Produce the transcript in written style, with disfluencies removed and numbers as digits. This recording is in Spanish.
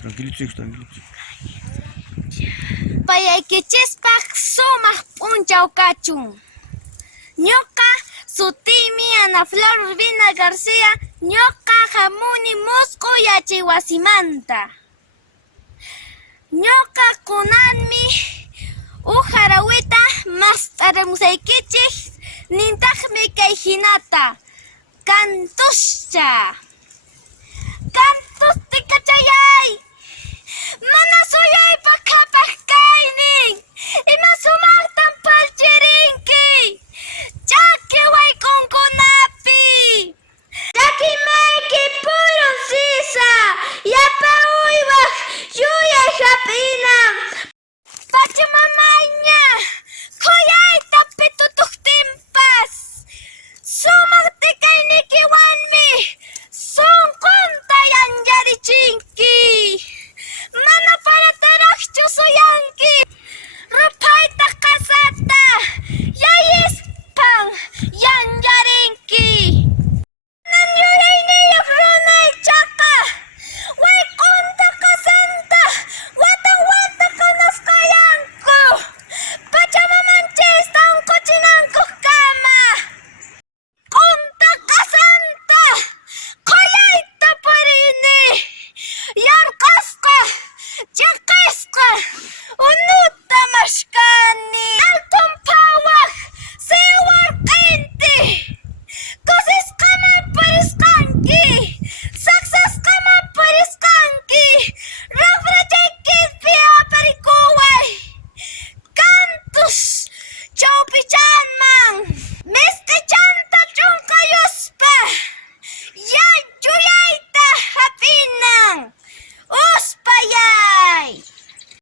Tranquilito, chicos, tranquilito. Payaykichikpaq sumaq p'unchaw kachun. Ñuqa sutiymi Ana Flor Urbina García, ñuqa hamuni Musqu yachay wasimanta. Ñuqa kunanmi Harawita mast'aramusaykichik nintaqmi kay hinata. Cantuscha.